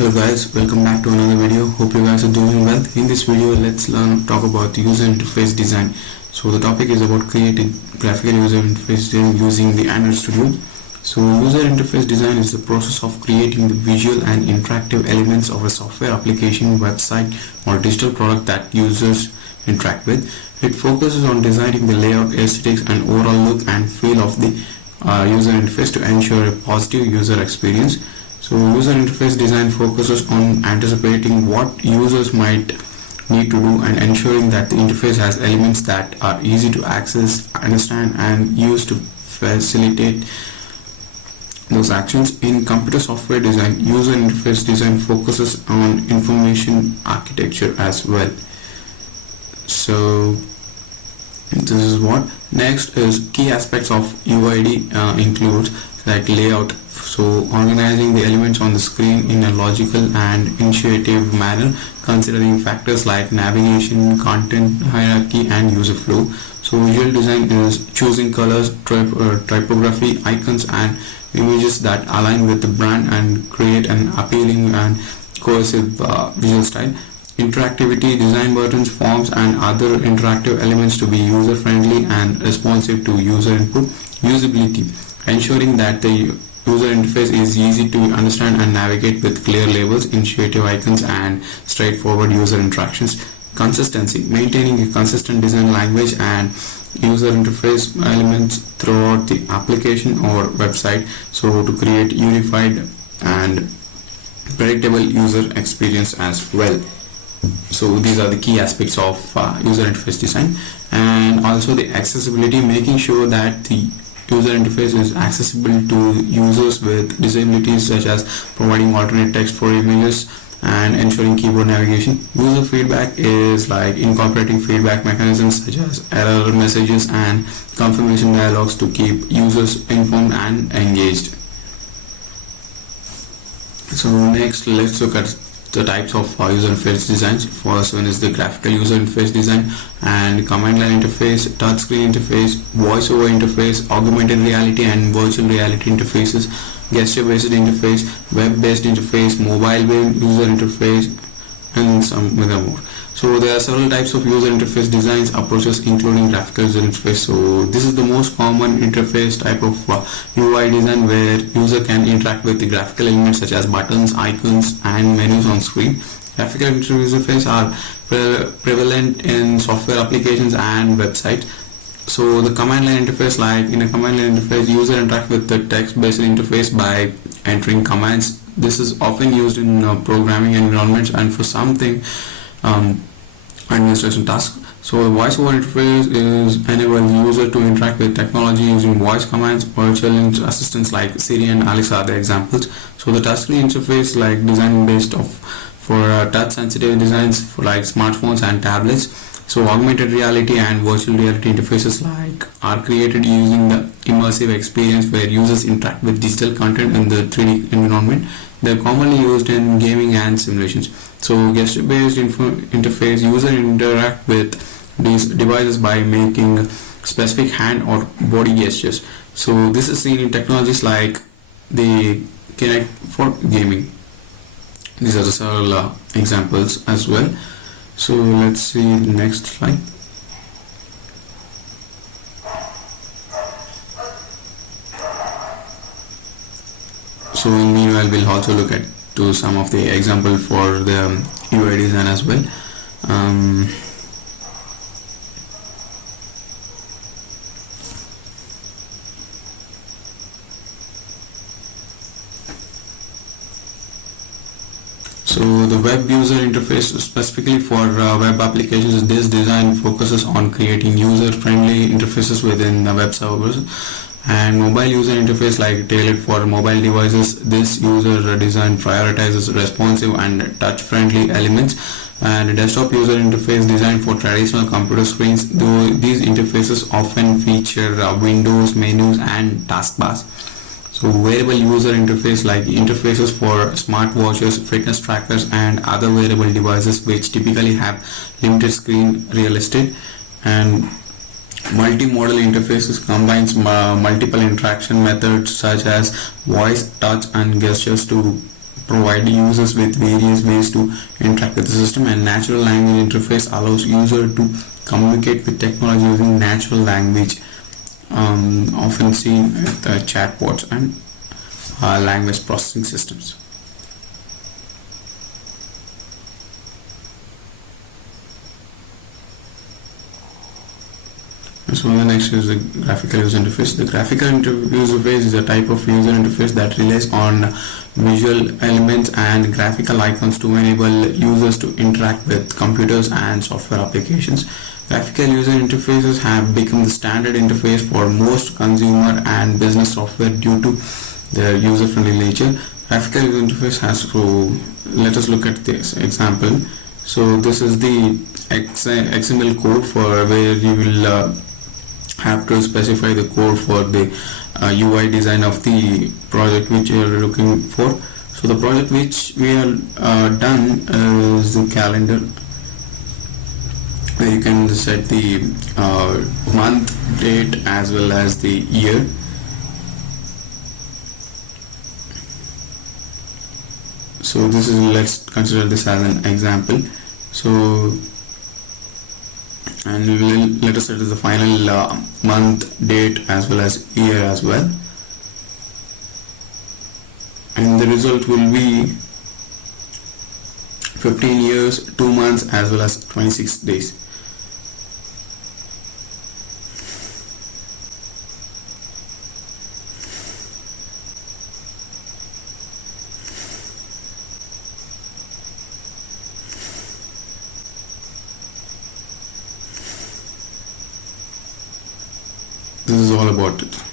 Hello guys, welcome back to another video. Hope you guys are doing well. In this video, let's talk about user interface design. So the topic is about creating graphical user interface design using the Android Studio. So user interface design is the process of creating the visual and interactive elements of a software application, website or digital product that users interact with. It focuses on designing the layout, aesthetics and overall look and feel of the user interface to ensure a positive user experience. So user interface design focuses on anticipating what users might need to do and ensuring that the interface has elements that are easy to access, understand and use to facilitate those actions. In computer software design, user interface design focuses on information architecture as well. So this is what next is key aspects of UID includes like layout, so organizing the elements on the screen in a logical and intuitive manner, considering factors like navigation, content hierarchy and user flow. So visual design is choosing colors, typography, icons and images that align with the brand and create an appealing and cohesive visual style. Interactivity, design buttons, forms and other interactive elements to be user friendly and responsive to user input. Usability, ensuring that the user interface is easy to understand and navigate with clear labels, intuitive icons and straightforward user interactions. Consistency, maintaining a consistent design language and user interface elements throughout the application or website, so to create unified and predictable user experience as well. So these are the key aspects of user interface design. And also the accessibility, making sure that the user interface is accessible to users with disabilities, such as providing alternate text for images and ensuring keyboard navigation. User feedback is like incorporating feedback mechanisms such as error messages and confirmation dialogues to keep users informed and engaged. So next, let's look at the types of user interface designs. First one is the graphical user interface design and command line interface, touchscreen interface, voice over interface, augmented reality and virtual reality interfaces, gesture based interface, web based interface, mobile based user interface and some more. So there are several types of user interface designs approaches including graphical user interface. So this is the most common interface type of UI design, where user can interact with the graphical elements such as buttons, icons and menus on screen. Graphical interfaces are prevalent in software applications and websites. So the command line interface, like in a command line interface, user interact with the text based interface by entering commands. This is often used in programming environments and for something administration tasks. So the voice over interface is enable user to interact with technology using voice commands. Virtual assistants like Siri and Alexa are the examples. So the touchscreen interface, like design based for touch sensitive designs for like smartphones and tablets. So augmented reality and virtual reality interfaces like are created using the immersive experience where users interact with digital content in the 3D environment. They are commonly used in gaming and simulations. So gesture based interface, user interact with these devices by making specific hand or body gestures. So this is seen in technologies like the Kinect for gaming. These are the several examples as well. So let's see the next slide. So meanwhile, we'll also look at to some of the example for the UI design as well. So the web user interface, specifically for web applications, this design focuses on creating user-friendly interfaces within the web servers. And mobile user interface, like tailored for mobile devices, this user design prioritizes responsive and touch-friendly elements. And desktop user interface designed for traditional computer screens, though these interfaces often feature windows, menus and taskbars. So wearable user interface, like interfaces for smartwatches, fitness trackers and other wearable devices which typically have limited screen real estate. And multi-modal interfaces combines multiple interaction methods such as voice, touch and gestures to provide users with various ways to interact with the system, and natural language interface allows user to communicate with technology using natural language, often seen with chatbots and language processing systems. So the next is the graphical user interface. The graphical user interface is a type of user interface that relies on visual elements and graphical icons to enable users to interact with computers and software applications. Graphical user interfaces have become the standard interface for most consumer and business software due to their user-friendly nature. Graphical user interface has to, let us look at this example. So this is the XML code for where you will have to specify the code for the UI design of the project which you are looking for. So the project which we are done is the calendar, where you can set the month, date as well as the year. So this is, let's consider this as an example. So, and let us set as the final month, date as well as year as well, and the result will be 15 years, 2 months as well as 26 days. This is all about it.